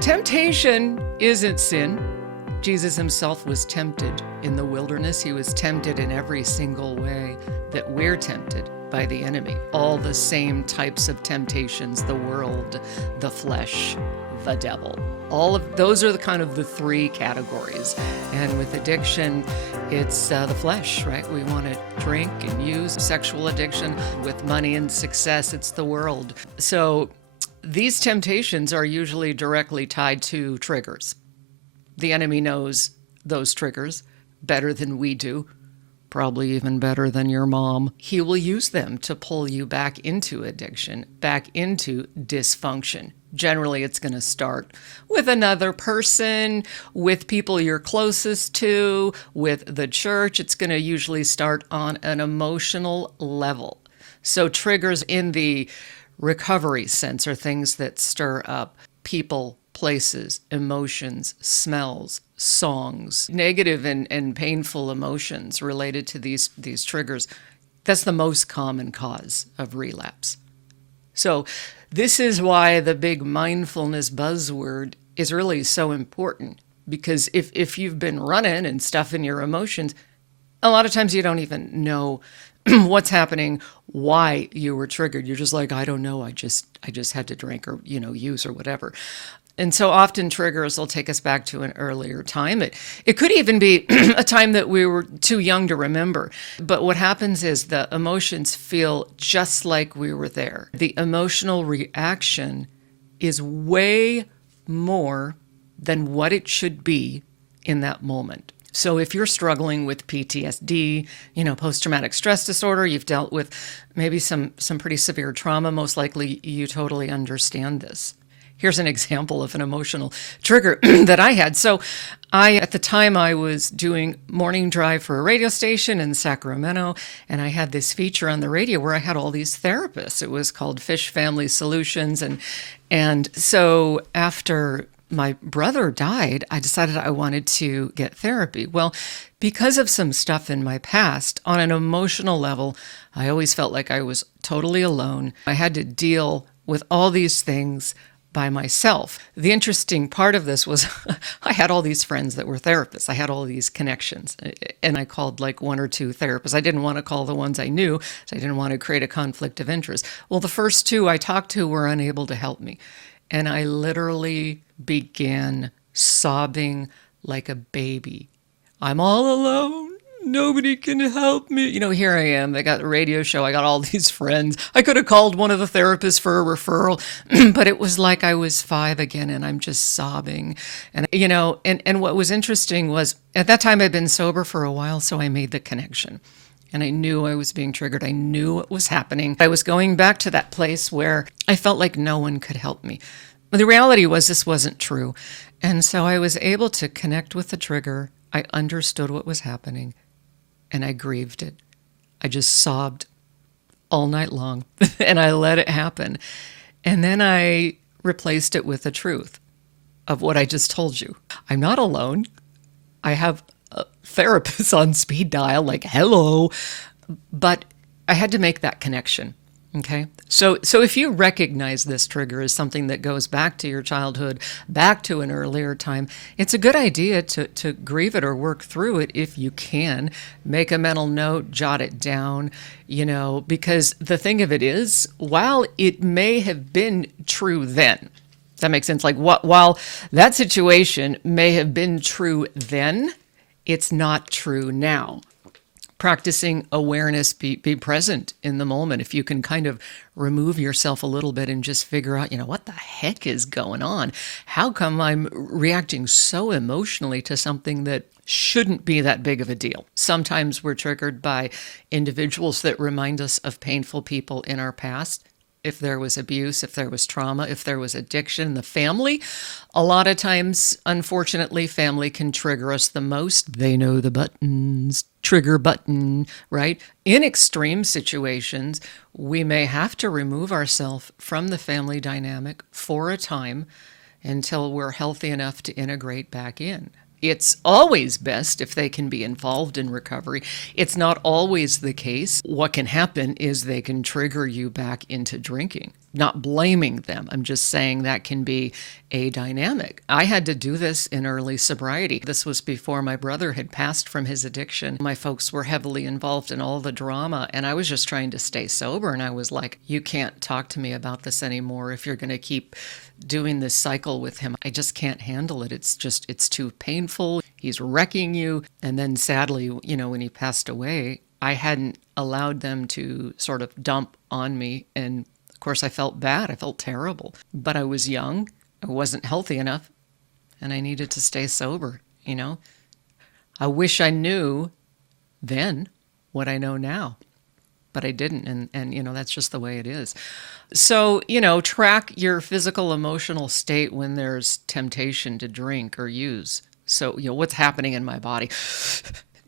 Temptation isn't sin. Jesus himself was tempted in the wilderness. He was tempted in every single way that we're tempted by the enemy. All the same types of temptations, the world, the flesh, the devil. All of those are the three categories. And with addiction, it's the flesh, right? We want to drink and use. Sexual addiction, with money and success, it's the world. So these temptations are usually directly tied to triggers. The enemy knows those triggers better than we do, probably even better than your mom. He will use them to pull you back into addiction, back into dysfunction. Generally, it's going to start with another person, with people you're closest to, with the church. It's going to usually start on an emotional level. So triggers in the recovery sense are things that stir up people, places, emotions, smells, songs, negative and painful emotions related to these triggers. That's the most common cause of relapse. So this is why the big mindfulness buzzword is really so important, because if you've been running and stuffing your emotions, a lot of times you don't even know what's happening, why you were triggered. You're just like, I don't know, I just had to drink or, use or whatever. And so often triggers will take us back to an earlier time. It could even be a time that we were too young to remember. But what happens is the emotions feel just like we were there. The emotional reaction is way more than what it should be in that moment. So if you're struggling with PTSD, post-traumatic stress disorder, you've dealt with maybe some pretty severe trauma, most likely you totally understand this. Here's an example of an emotional trigger that I had. So at the time, I was doing morning drive for a radio station in Sacramento, and I had this feature on the radio where I had all these therapists. It was called Fish Family Solutions. And so after my brother died, I decided I wanted to get therapy. Well, because of some stuff in my past, on an emotional level, I always felt like I was totally alone. I had to deal with all these things by myself. The interesting part of this was I had all these friends that were therapists. I had all these connections, and I called like one or two therapists. I didn't want to call the ones I knew, so I didn't want to create a conflict of interest. Well, the first two I talked to were unable to help me, and I literally began sobbing like a baby. I'm all alone. Nobody can help me. Here I am. I got a radio show. I got all these friends. I could have called one of the therapists for a referral, but it was like I was 5 again, and I'm just sobbing. And, and what was interesting was at that time I'd been sober for a while, so I made the connection. And I knew I was being triggered. I knew what was happening. I was going back to that place where I felt like no one could help me. But the reality was this wasn't true. And so I was able to connect with the trigger. I understood what was happening. And I grieved it. I just sobbed all night long, and I let it happen. And then I replaced it with the truth of what I just told you. I'm not alone. I have a therapist on speed dial, like, hello. But I had to make that connection. Okay. So if you recognize this trigger as something that goes back to your childhood, back to an earlier time, it's a good idea to grieve it or work through it if you can. Make a mental note, jot it down, because the thing of it is, while it may have been true then, does that make sense? Like while that situation may have been true then, it's not true now. Practicing awareness, be present in the moment. If you can kind of remove yourself a little bit and just figure out, what the heck is going on? How come I'm reacting so emotionally to something that shouldn't be that big of a deal? Sometimes we're triggered by individuals that remind us of painful people in our past. If there was abuse, if there was trauma, if there was addiction in the family, a lot of times, unfortunately, family can trigger us the most. They know the buttons, trigger button, right? In extreme situations, we may have to remove ourselves from the family dynamic for a time until we're healthy enough to integrate back in. It's always best if they can be involved in recovery. It's not always the case. What can happen is they can trigger you back into drinking. not blaming them. I'm just saying that can be a dynamic. I had to do this in early sobriety. This was before my brother had passed from his addiction. My folks were heavily involved in all the drama, and I was just trying to stay sober. And I was like, you can't talk to me about this anymore if you're going to keep doing this cycle with him. I just can't handle it. It's too painful. He's wrecking you. And then sadly, when he passed away, I hadn't allowed them to sort of dump on me. And of course, I felt bad. I felt terrible. But I was young. I wasn't healthy enough. And I needed to stay sober, I wish I knew then what I know now. But I didn't. And that's just the way it is. So, track your physical, emotional state when there's temptation to drink or use. So, what's happening in my body?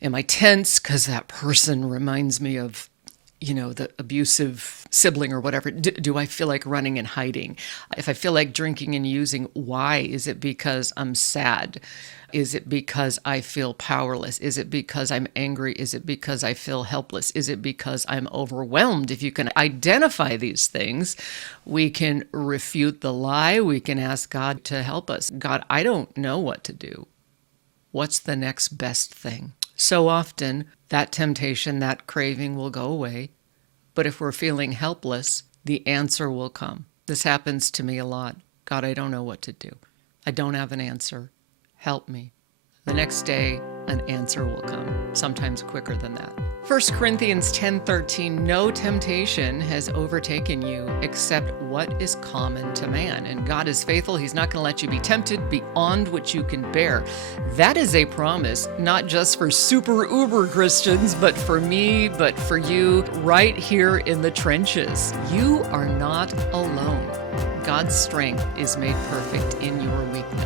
Am I tense because that person reminds me of, the abusive sibling or whatever? Do I feel like running and hiding? If I feel like drinking and using, why? Is it because I'm sad? Is it because I feel powerless? Is it because I'm angry? Is it because I feel helpless? Is it because I'm overwhelmed? If you can identify these things, we can refute the lie. We can ask God to help us. God, I don't know what to do. What's the next best thing? So often that temptation, that craving will go away. But if we're feeling helpless, the answer will come. This happens to me a lot. God, I don't know what to do. I don't have an answer. Help me. The next day, an answer will come, sometimes quicker than that. 1 Corinthians 10:13, no temptation has overtaken you except what is common to man. And God is faithful. He's not going to let you be tempted beyond what you can bear. That is a promise, not just for super uber Christians, but for me, but for you right here in the trenches. You are not alone. God's strength is made perfect in your weakness.